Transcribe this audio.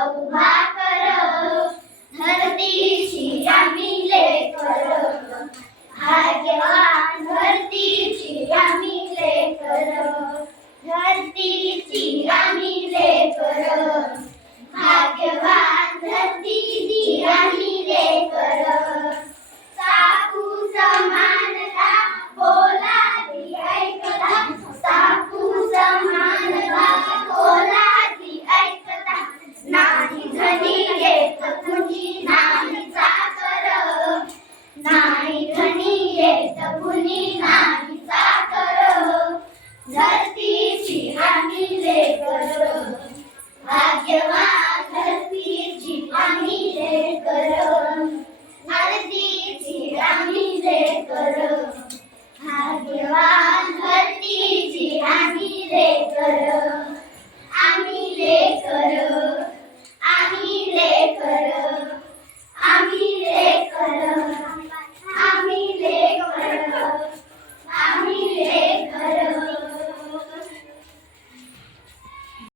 त्यांची कर. धरतीची आम्ही लेकर भाग्यवान धरतीची आम्ही लेकर धरतीची